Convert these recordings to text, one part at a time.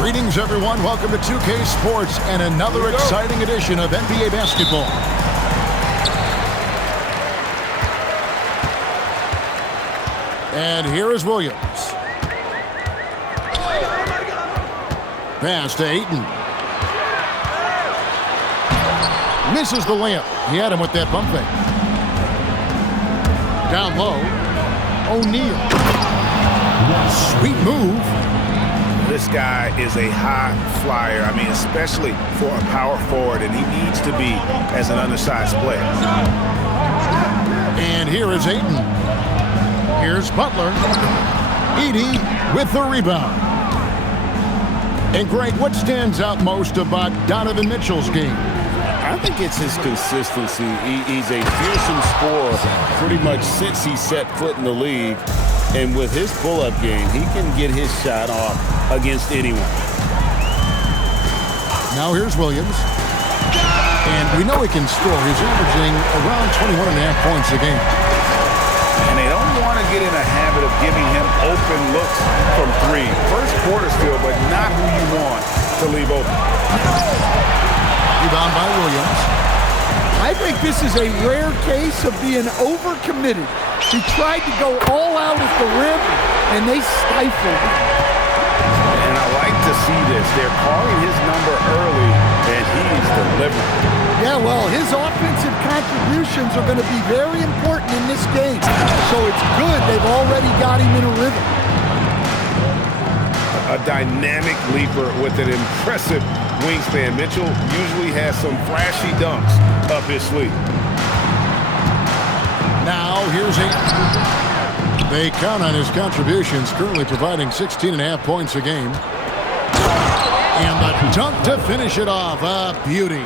Greetings, everyone. Welcome to 2K Sports and another exciting edition of NBA basketball. And here is Williams. Pass to Ayton. Misses the layup. He had him with that bump fake. Down low. O'Neal. Sweet move. This guy is a high flyer. I mean, especially for a power forward, and he needs to be as an undersized player. And here is Ayton. Here's Butler. Edey with the rebound. And Greg, what stands out most about Donovan Mitchell's game? I think it's his consistency. He's a fearsome scorer pretty much since he set foot in the league. And with his pull-up game, he can get his shot off against anyone. Now here's Williams. And we know he can score. He's averaging around 21.5 points a game. And they don't want to get in a habit of giving him open looks from three. First quarter still, but not who you want to leave open. Rebound by Williams. I think this is a rare case of being overcommitted. He tried to go all out at the rim, and they stifled him. And I like to see this. They're calling his number early, and he's delivering. Yeah, well, his offensive contributions are going to be very important in this game. So it's good they've already got him in a rhythm. A dynamic leaper with an impressive wingspan. Mitchell usually has some flashy dunks up his sleeve. Now here's Ayton. They count on his contributions, currently providing 16.5 points a game. And the dunk to finish it off. A beauty.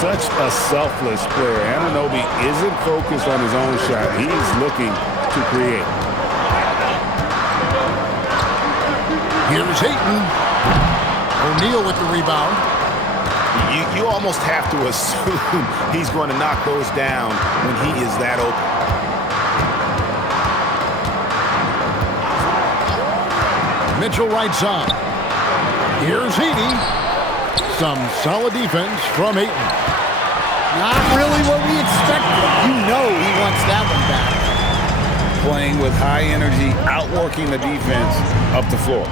Such a selfless player. Anunoby isn't focused on his own shot. He's looking to create. Here's Ayton. O'Neal with the rebound. You almost have to assume he's going to knock those down when he is that open. Mitchell right side. Here's Edey. Some solid defense from Ayton. Not really what we expected. You know he wants that one back. Playing with high energy, outworking the defense up the floor.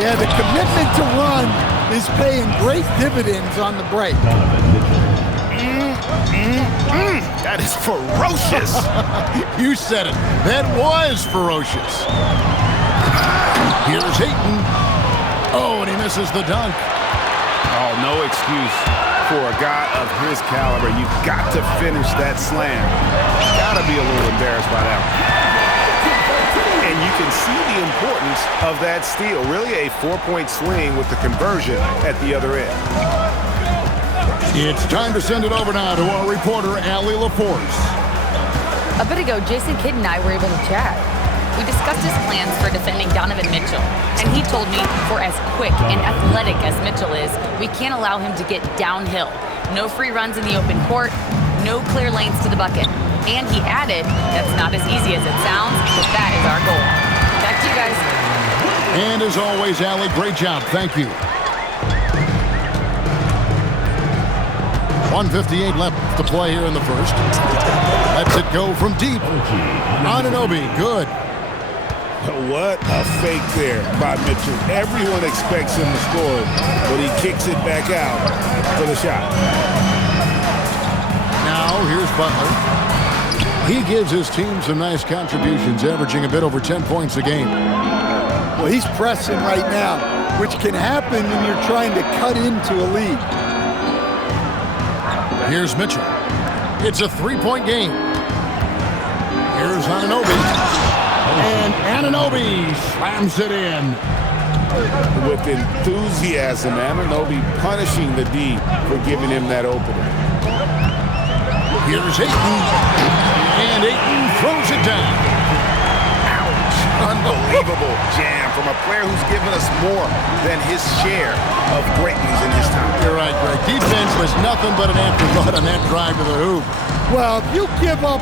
Yeah, the commitment to run is paying great dividends on the break. That is ferocious. You said it. That was ferocious. Here's Ayton. Oh, and he misses the dunk. Oh, no excuse for a guy of his caliber. You've got to finish that slam. Got to be a little embarrassed by that one. And you can see the importance of that steal. Really a 4-point swing with the conversion at the other end. It's time to send it over now to our reporter, Allie LaForce. A bit ago, Jason Kidd and I were able to chat. We discussed his plans for defending Donovan Mitchell. And he told me for as quick and athletic as Mitchell is, we can't allow him to get downhill. No free runs in the open court, no clear lanes to the bucket. And he added, that's not as easy as it sounds, but that is our goal. Back to you guys. And as always, Allie, great job. Thank you. 1:58 left to play here in the first. Lets it go from deep. Anunoby, good. What a fake there by Mitchell. Everyone expects him to score, but he kicks it back out for the shot. Now here's Butler. He gives his team some nice contributions, averaging a bit over 10 points a game. Well, he's pressing right now, which can happen when you're trying to cut into a lead. Here's Mitchell. It's a three-point game. Here's Anunoby. And Anunoby slams it in. With enthusiasm, Anunoby punishing the D for giving him that opening. Here's Ayton. And Ayton throws it down. Ouch. Unbelievable jam from a player who's given us more than his share of greatness in his time. You're right, Greg. Defense was nothing but an afterthought on that drive to the hoop. Well, if you give up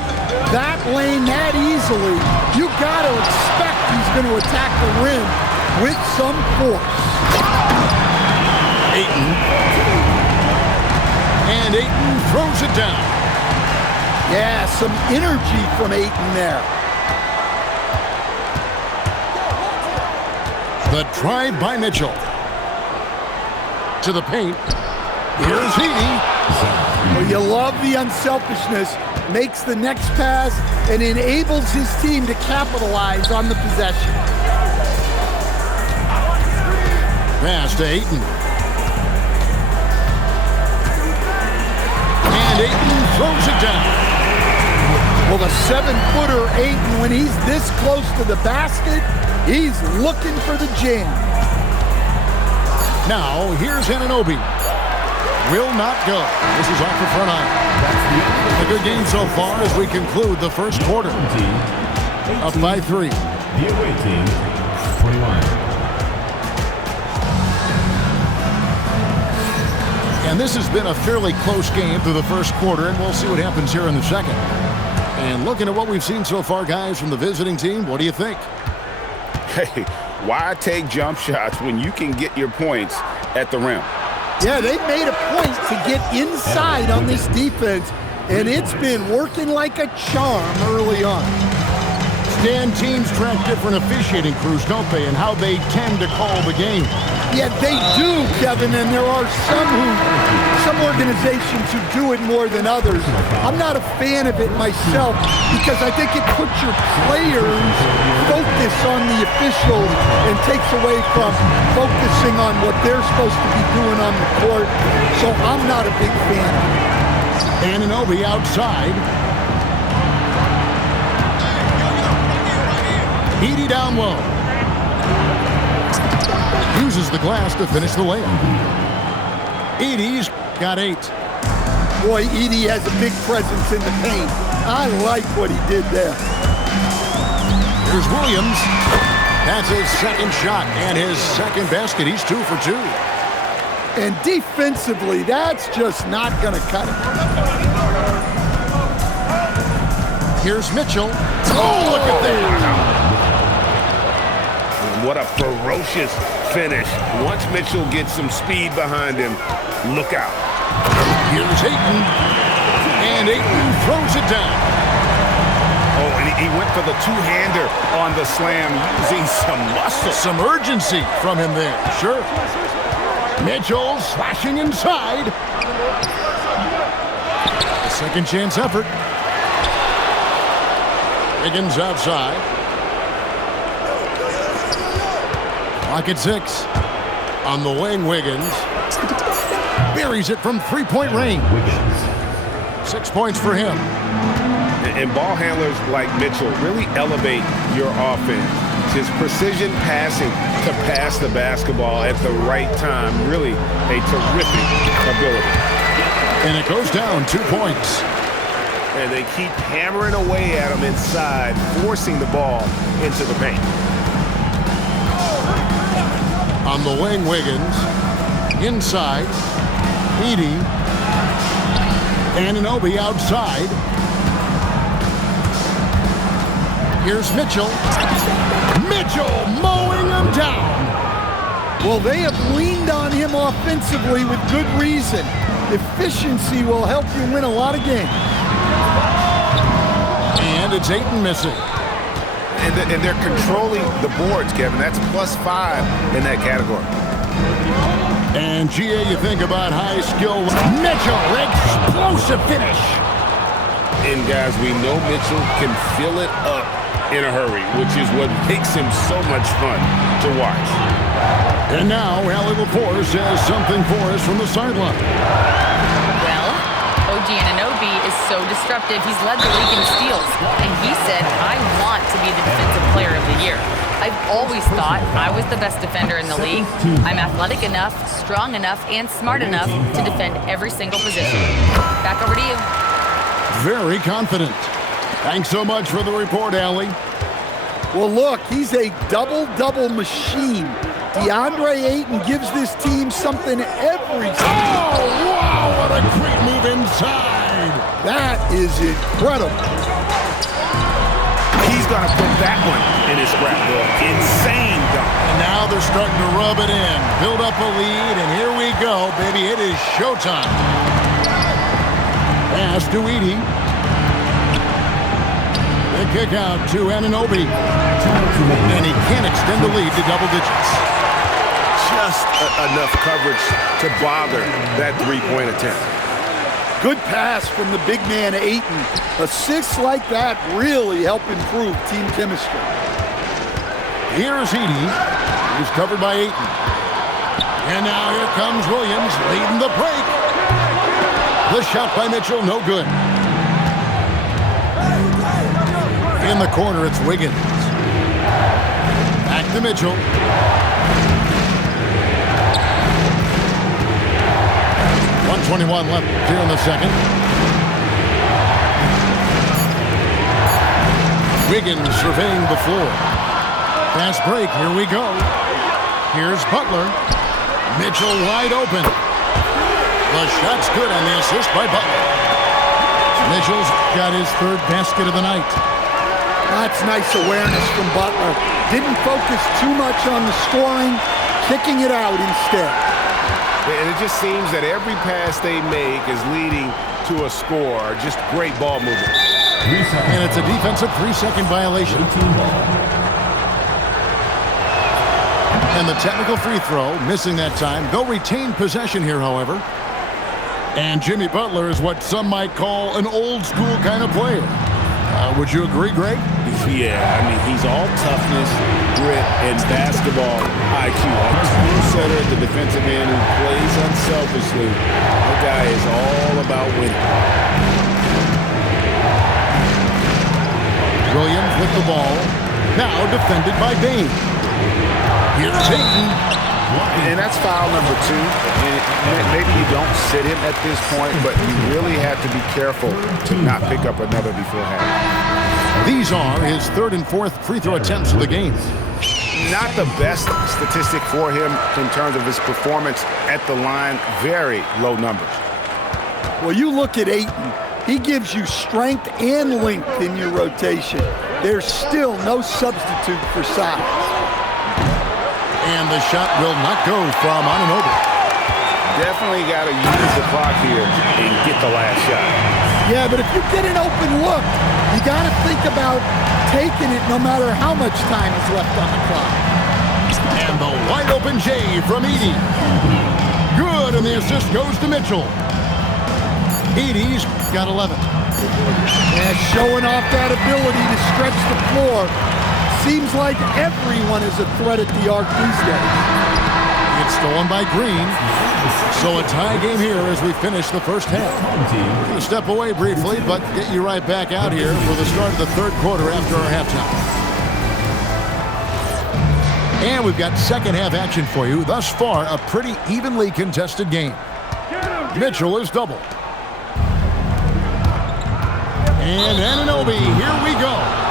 that lane that easily, you got to expect he's going to attack the rim with some force. Ayton. And Ayton throws it down. Yeah, some energy from Ayton there. The drive by Mitchell. To the paint. Here's Edey. Well, you love the unselfishness. Makes the next pass and enables his team to capitalize on the possession. Pass to Ayton. And Ayton throws it down. Well, the 7-footer Ayton, when he's this close to the basket, he's looking for the jam. Now, here's Anunoby. Will not go. This is off the front eye. A good game so far as we conclude the first quarter. Up by 3. The away team, 21. And this has been a fairly close game through the first quarter, and we'll see what happens here in the second. And looking at what we've seen so far, guys, from the visiting team, what do you think? Hey, why take jump shots when you can get your points at the rim? Yeah, they made a point to get inside on this defense, and it's been working like a charm early on. Stan, teams track different officiating crews, don't they, and how they tend to call the game. Yeah, they do, Kevin, and there are some organizations who do it more than others. I'm not a fan of it myself because I think it puts your players focus on the officials and takes away from focusing on what they're supposed to be doing on the court. So I'm not a big fan of it. Anunoby outside. Edey down low. Uses the glass to finish the layup. Edey's got 8. Boy, Edey has a big presence in the paint. I like what he did there. Here's Williams. That's his second shot and his second basket. He's 2 for 2. And defensively, that's just not going to cut it. Here's Mitchell. Oh, look at that. What a ferocious finish. Once Mitchell gets some speed behind him, look out. Here's Ayton. And Ayton throws it down. Oh, and he went for the two-hander on the slam using some muscle. Some urgency from him there. Sure. Mitchell slashing inside. A second chance effort. Higgins outside. Clock at 6. On the wing, Wiggins. Buries it from three-point range. 6 points for him. And ball handlers like Mitchell really elevate your offense. His precision passing to pass the basketball at the right time, really a terrific ability. And it goes down 2 points. And they keep hammering away at him inside, forcing the ball into the paint. On the wing, Wiggins. Inside. Edey. Anunoby outside. Here's Mitchell. Mitchell mowing him down. Well, they have leaned on him offensively with good reason. Efficiency will help you win a lot of games. And it's Ayton missing. And they're controlling the boards, Kevin. That's +5 in that category. And, GA, you think about high skill. Mitchell, explosive finish. And, guys, we know Mitchell can fill it up in a hurry, which is what makes him so much fun to watch. And now, Allie LaForce has something for us from the sideline. Well, OG Anunoby is so disruptive. He's led the league in steals. And he said, I want to be the defensive player of the year. I've always thought I was the best defender in the league. I'm athletic enough, strong enough, and smart enough to defend every single position. Back over to you. Very confident. Thanks so much for the report, Allie. Well, look, he's a double-double machine. DeAndre Ayton gives this team something every time. Oh, wow, what a great move inside. That is incredible. He's going to put that one in his scrapbook. Insane dunk. And now Now they're starting to rub it in. Build up a lead, and here we go, baby. It is showtime. Pass to Edey. The kick out to Anunoby. And he can't extend the lead to double digits. Just enough coverage to bother that three-point attempt. Good pass from the big man, Ayton. Assists like that really help improve team chemistry. Here's Edey. He's covered by Ayton. And now here comes Williams leading the break. The shot by Mitchell, no good. In the corner, it's Wiggins. Back to Mitchell. 1:21 left here in the second. Wiggins surveying the floor. Fast break, here we go. Here's Butler. Mitchell wide open. The shot's good on the assist by Butler. Mitchell's got his third basket of the night. That's nice awareness from Butler. Didn't focus too much on the scoring, kicking it out instead. And it just seems that every pass they make is leading to a score. Just great ball movement. And it's a defensive 3-second violation. And the technical free throw, missing that time. They'll retain possession here, however. And Jimmy Butler is what some might call an old-school kind of player. Would you agree, Greg? Yeah, I mean, he's all toughness, grit, and basketball IQ. A true setter, the defensive end who plays unselfishly. The guy is all about winning. Williams with the ball. Now defended by Bain. Here's Ayton. And that's foul number 2. And maybe you don't sit him at this point, but you really have to be careful to not pick up another beforehand. These are his third and fourth free throw attempts of the game. Not the best statistic for him in terms of his performance at the line. Very low numbers. Well, you look at Ayton. He gives you strength and length in your rotation. There's still no substitute for size. And the shot will not go from Anunoby. Definitely got to use the clock here and get the last shot. Yeah, but if you get an open look, you got to think about taking it no matter how much time is left on the clock. And the wide open J from Edey. Good, and the assist goes to Mitchell. Edey's got 11. Yeah, showing off that ability to stretch the floor. Seems like everyone is a threat at the arc these days. It's stolen by Green. So a tie game here as we finish the first half. We're going to step away briefly, but get you right back out here for the start of the third quarter after our halftime. And we've got second half action for you. Thus far, a pretty evenly contested game. Mitchell is doubled. And Anunoby, here we go.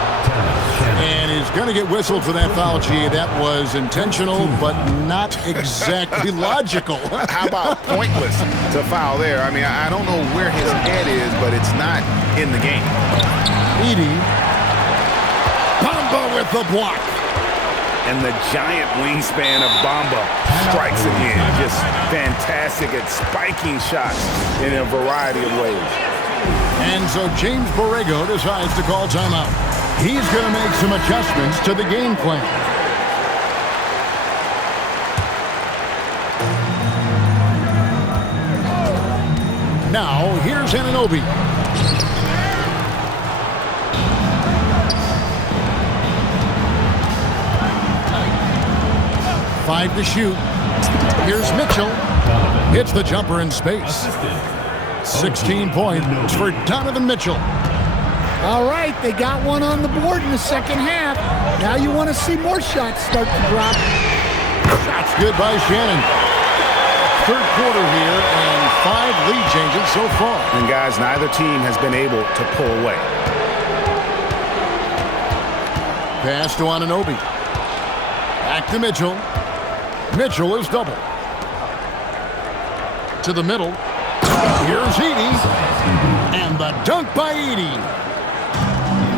And he's going to get whistled for that foul, G. That was intentional, but not exactly logical. How about pointless to foul there? I mean, I don't know where his head is, but it's not in the game. Edey. Bamba with the block. And the giant wingspan of Bamba strikes again. Just fantastic at spiking shots in a variety of ways. And so James Borrego decides to call timeout. He's going to make some adjustments to the game plan. Now, here's Anunoby. Five to shoot. Here's Mitchell. Hits the jumper in space. 16 points for Donovan Mitchell. All right, they got one on the board in the second half. Now you want to see more shots start to drop. Shots good by Shannon. Third quarter here and 5 lead changes so far. And guys, neither team has been able to pull away. Pass to Anunoby. Back to Mitchell. Mitchell is double. To the middle. Here's Edey. And the dunk by Edey.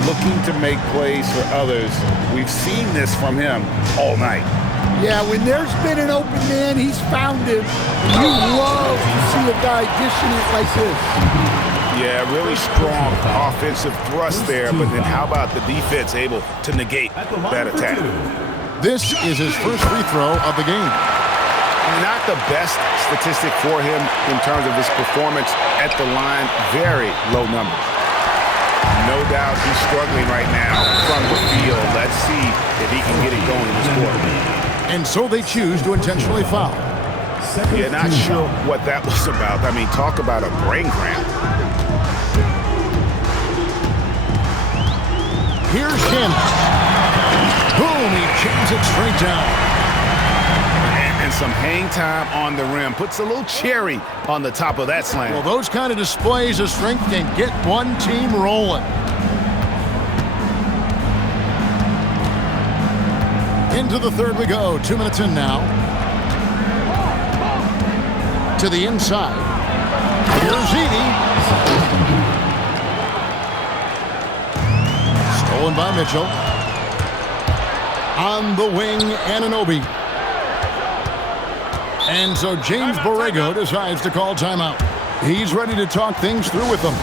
Looking to make plays for others. We've seen this from him all night. Yeah, when there's been an open man, he's found him. You love to see a guy dishing it like this. Yeah, really strong offensive thrust there, but then how about the defense able to negate that attack? This is his first free throw of the game. Not the best statistic for him in terms of his performance at the line. Very low numbers. No doubt he's struggling right now from the field. Let's see if he can get it going this quarter. And so they choose to intentionally foul. Yeah, not sure what that was about. I mean, talk about a brain cramp. Here's Shannon. Boom, he chains it straight down. And some hang time on the rim. Puts a little cherry on the top of that slam. Well, those kind of displays of strength can get one team rolling. Into the third we go. 2 minutes in now. To the inside. Here's Edey. Stolen by Mitchell. On the wing, Anunoby. And so James Borrego decides to call timeout. He's ready to talk things through with them.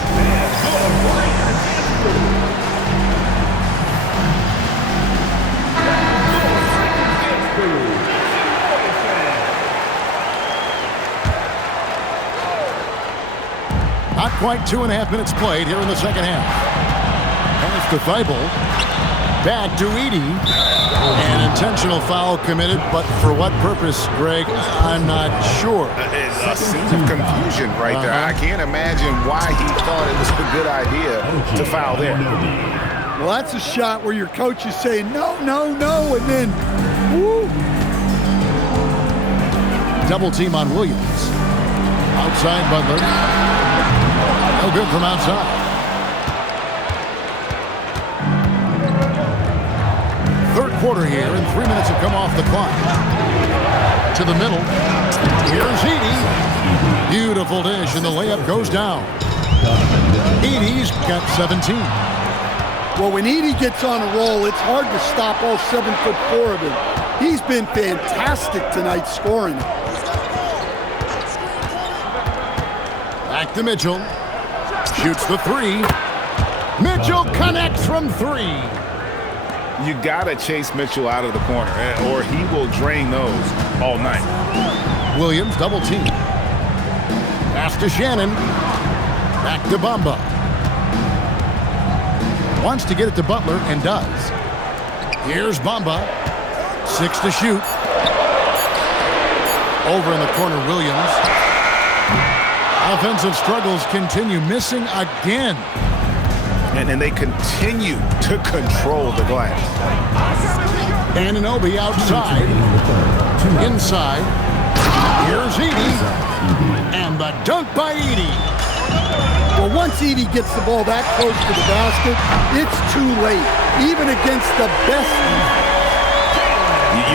Not quite 2.5 minutes played here in the second half. Pass to Thibault. Back to Edey. An intentional foul committed, but for what purpose, Greg? I'm not sure. A scene of confusion right there. I can't imagine why he thought it was a good idea to foul there. Well, that's a shot where your coach is saying, no, no, no, and then, woo. Double team on Williams. Outside Butler. No good from outside. Third quarter here, and 3 minutes have come off the clock. To the middle. Here's Edey. Beautiful dish, and the layup goes down. Edey's got 17. Well, when Edey gets on a roll, it's hard to stop all 7'4" of him. He's been fantastic tonight scoring. Back to Mitchell. Shoots the three. Mitchell connects from three. You got to chase Mitchell out of the corner, or he will drain those all night. Williams double team. Pass to Shannon. Back to Bamba. Wants to get it to Butler and does. Here's Bamba. 6 to shoot. Over in the corner, Williams. Offensive struggles continue, missing again. And they continue to control the glass. Anunoby outside. Inside. Here's Edey. And the dunk by Edey. Well, once Edey gets the ball that close to the basket, it's too late, even against the best.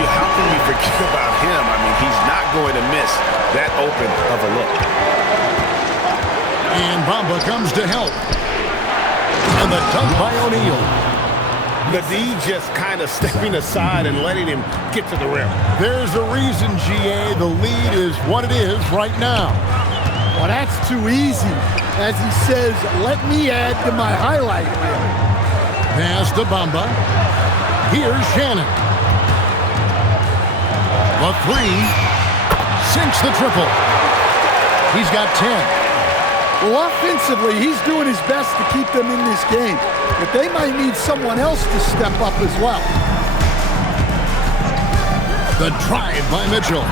How can you forget about him? I mean, he's not going to miss that open of a look. And Bamba comes to help. And the dunk by O'Neal. The D just kind of stepping aside and letting him get to the rim. There's a reason, GA, the lead is what it is right now. Well, that's too easy. As he says, let me add to my highlight reel. Pass to Bamba. Here's Shannon. The three. Sinks the triple. He's got 10. Well, offensively, he's doing his best to keep them in this game. But they might need someone else to step up as well. The drive by Mitchell.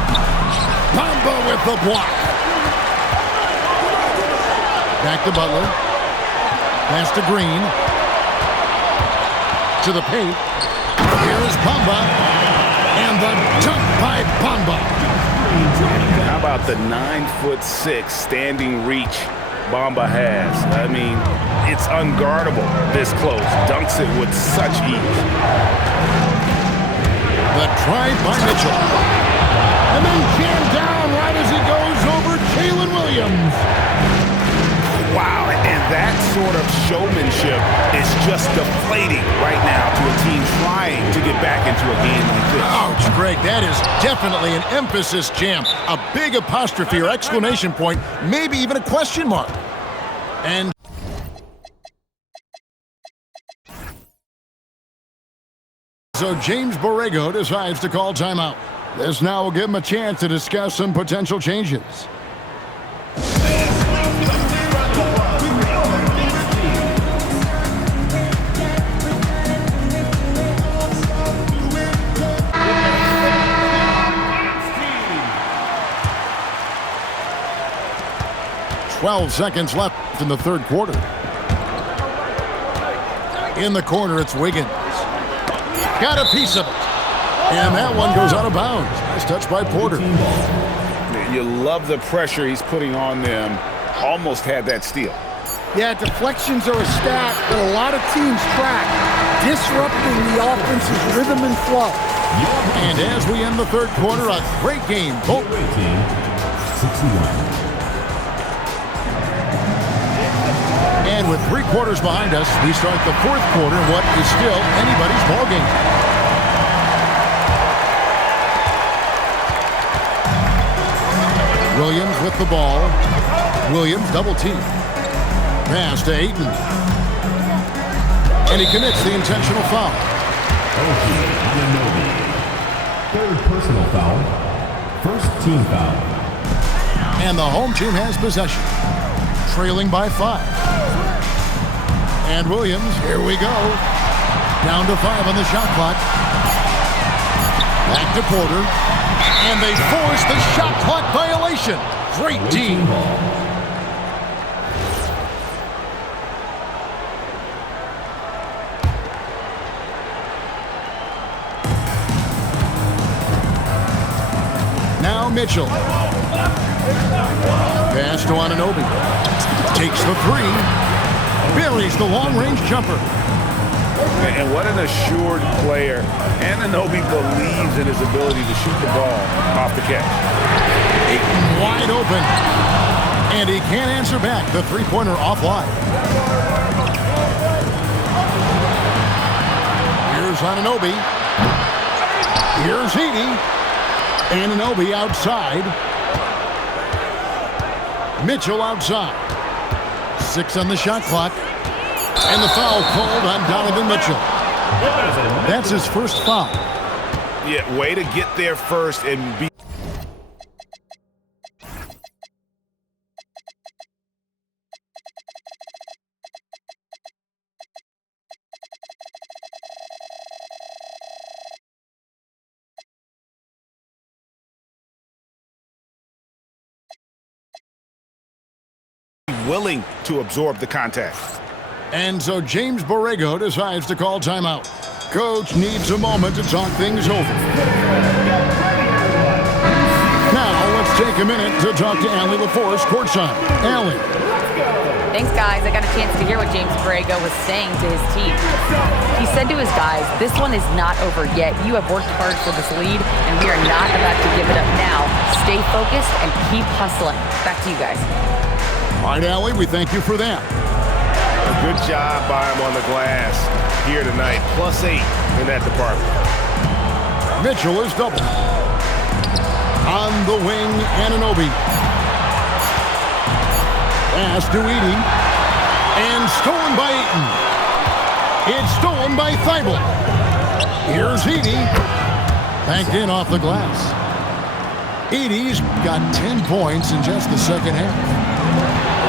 Bamba with the block. Back to Butler. Pass to Green. To the paint. Here's Bamba. And the dunk by Bamba. How about the 9'6" standing reach Bamba has? I mean, it's unguardable this close. Dunks it with such ease. The drive by Mitchell. And then jammed down right as he goes over Jalen Williams. Wow, and that sort of showmanship is just deflating right now to a team trying to get back into a game like this. Ouch, Greg, that is definitely an emphasis jam. A big apostrophe or exclamation point, maybe even a question mark. And so James Borrego decides to call timeout. This now will give him a chance to discuss some potential changes. "12 seconds left in the third quarter. In the corner, it's Wiggins. Got a piece of it. And that one goes out of bounds. Nice touch by Porter. You love the pressure he's putting on them. Almost had that steal. Yeah, deflections are a stat that a lot of teams track, disrupting the offense's rhythm and flow. And as we end the third quarter, a great game. Both Team 61. And with 3 quarters behind us, we start the fourth quarter in what is still anybody's ballgame. Williams with the ball. Williams double team. Pass to Ayton. And he commits the intentional foul. OG Anunoby. Third personal foul. First team foul. And the home team has possession. Trailing by 5. And Williams, here we go. Down to 5 on the shot clock. Back to Porter. And they force the shot clock violation. Great team. Now Mitchell. Pass to Anunoby. Takes the 3. Buries the long-range jumper. And what an assured player. Anunoby believes in his ability to shoot the ball off the catch. Ayton wide open. And he can't answer back. The three-pointer offline. Here's Anunoby. Here's Edey. Anunoby outside. Mitchell outside. 6 on the shot clock. And the foul called on Donovan Mitchell. That's his first foul. Yeah, way to get there first and be. Willing to absorb the contact. And so James Borrego decides to call timeout. Coach needs a moment to talk things over. Now let's take a minute to talk to Allie LaForce courtside. Allie. Thanks, guys. I got a chance to hear what James Borrego was saying to his team. He said to his guys, "This one is not over yet. You have worked hard for this lead, and we are not about to give it up now. Stay focused and keep hustling." Back to you guys. All right, Allie, we thank you for that. A good job by him on the glass here tonight. +8 in that department. Mitchell is doubled. On the wing, Anunoby. Pass to Edey. And stolen by Ayton. It's stolen by Thibault. Here's Edey. Backed in off the glass. Edey's got 10 points in just the second half.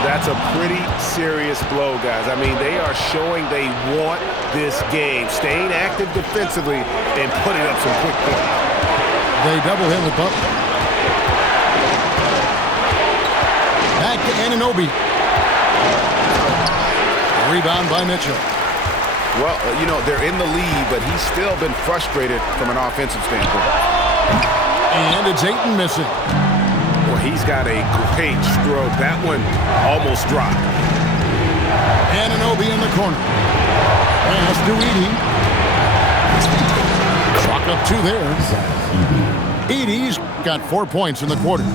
That's a pretty serious blow, guys. I mean, they are showing they want this game, staying active defensively and putting up some quick points. They double him with Butler. Back to Anunoby. Rebound by Mitchell. Well, you know, they're in the lead, but he's still been frustrated from an offensive standpoint. And it's Ayton missing. Well, he's got a great stroke. That one almost dropped. Anunoby in the corner. Pass to Edey. Clock up 2 there. Edey's got 4 points in the quarter.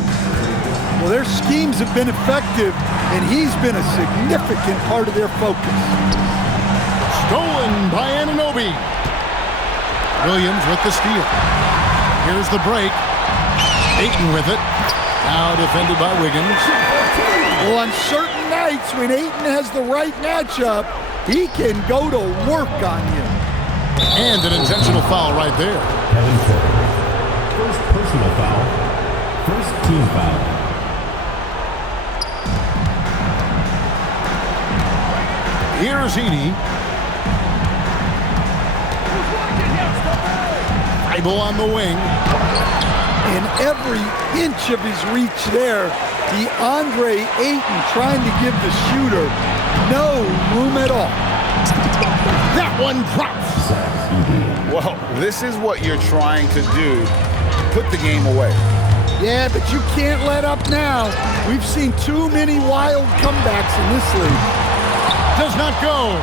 Well, their schemes have been effective, and he's been a significant part of their focus. Stolen by Anunoby. Williams with the steal. Here's the break. Ayton with it. Now defended by Wiggins. Well, on certain nights when Ayton has the right matchup, he can go to work on you. And an intentional foul right there. Kevin Porter. First personal foul. First team foul. Here's Edey. Bible on the wing. In every inch of his reach there, DeAndre Ayton trying to give the shooter no room at all. That one drops. Well, this is what you're trying to do. Put the game away. Yeah, but you can't let up now. We've seen too many wild comebacks in this league. Does not go.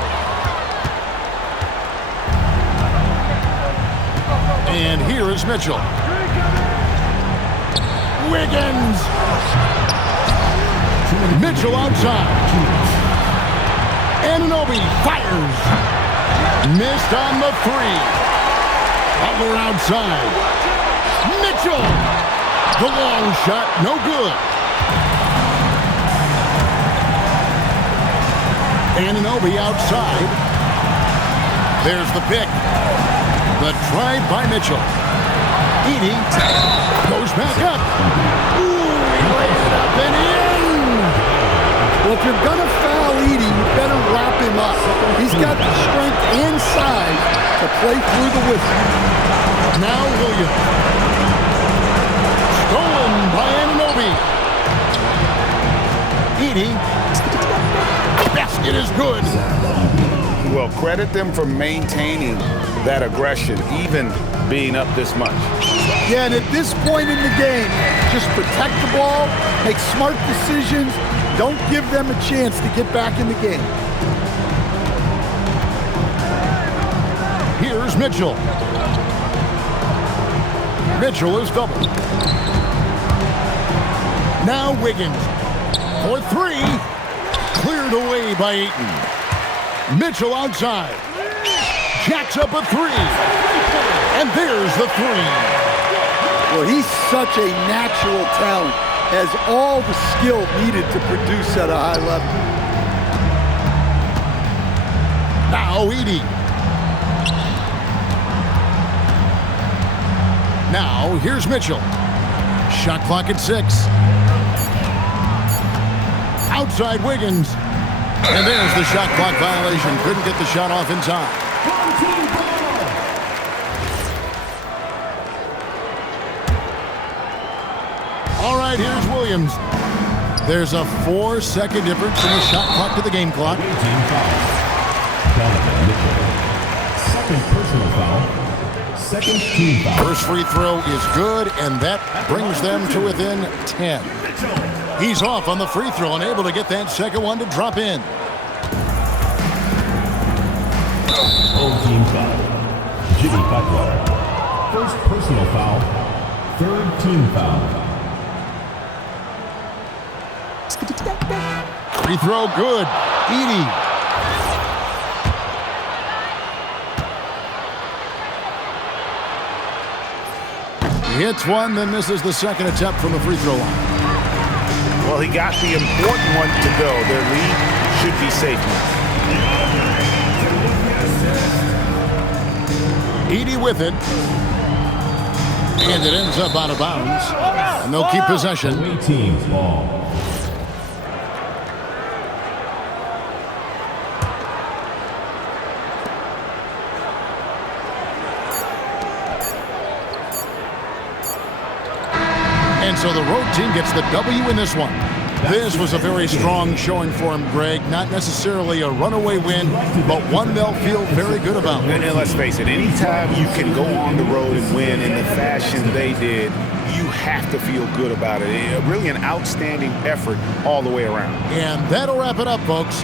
And here is Mitchell. Wiggins. Mitchell outside. Anunoby fires. Missed on the three. Butler outside. Mitchell. The long shot, no good. Anunoby outside. There's the pick. The drive by Mitchell. Edey goes back up. Ooh, he lays it up and in. Well, if you're going to foul Edey, you better wrap him up. He's got the strength and size to play through the whistle. Now Williams. Stolen by Anunoby. Edey. Basket is good. Well, credit them for maintaining that aggression, even being up this much. Yeah, and at this point in the game, just protect the ball, make smart decisions, don't give them a chance to get back in the game. Here's Mitchell. Mitchell is doubled. Now Wiggins for three. Cleared away by Ayton. Mitchell outside. Jacks up a three. And there's the three. Well, he's such a natural talent. Has all the skill needed to produce at a high level. Now Edey. Now here's Mitchell. Shot clock at 6. Outside Wiggins. And there's the shot clock violation. Couldn't get the shot off in time. All right, here's Williams. There's a 4-second difference in the shot clock to the game clock. Team foul. Donovan Mitchell. Second personal foul. Second team foul. First free throw is good, and that brings them to within 10. He's off on the free throw, unable to get that second one to drop in. Team foul. Jimmy Butler. First personal foul. Third team foul. Free throw good. Edey. He hits one, then misses the second attempt from the free throw line. Well, he got the important one to go. Their lead should be safe now. Edey with it. And it ends up out of bounds. And they'll keep possession. Away team's ball. And so the road team gets the W in this one. This was a very strong showing for him, Greg. Not necessarily a runaway win, but one they'll feel very good about. And let's face it, anytime you can go on the road and win in the fashion they did, you have to feel good about it. Really an outstanding effort all the way around. And that'll wrap it up, folks.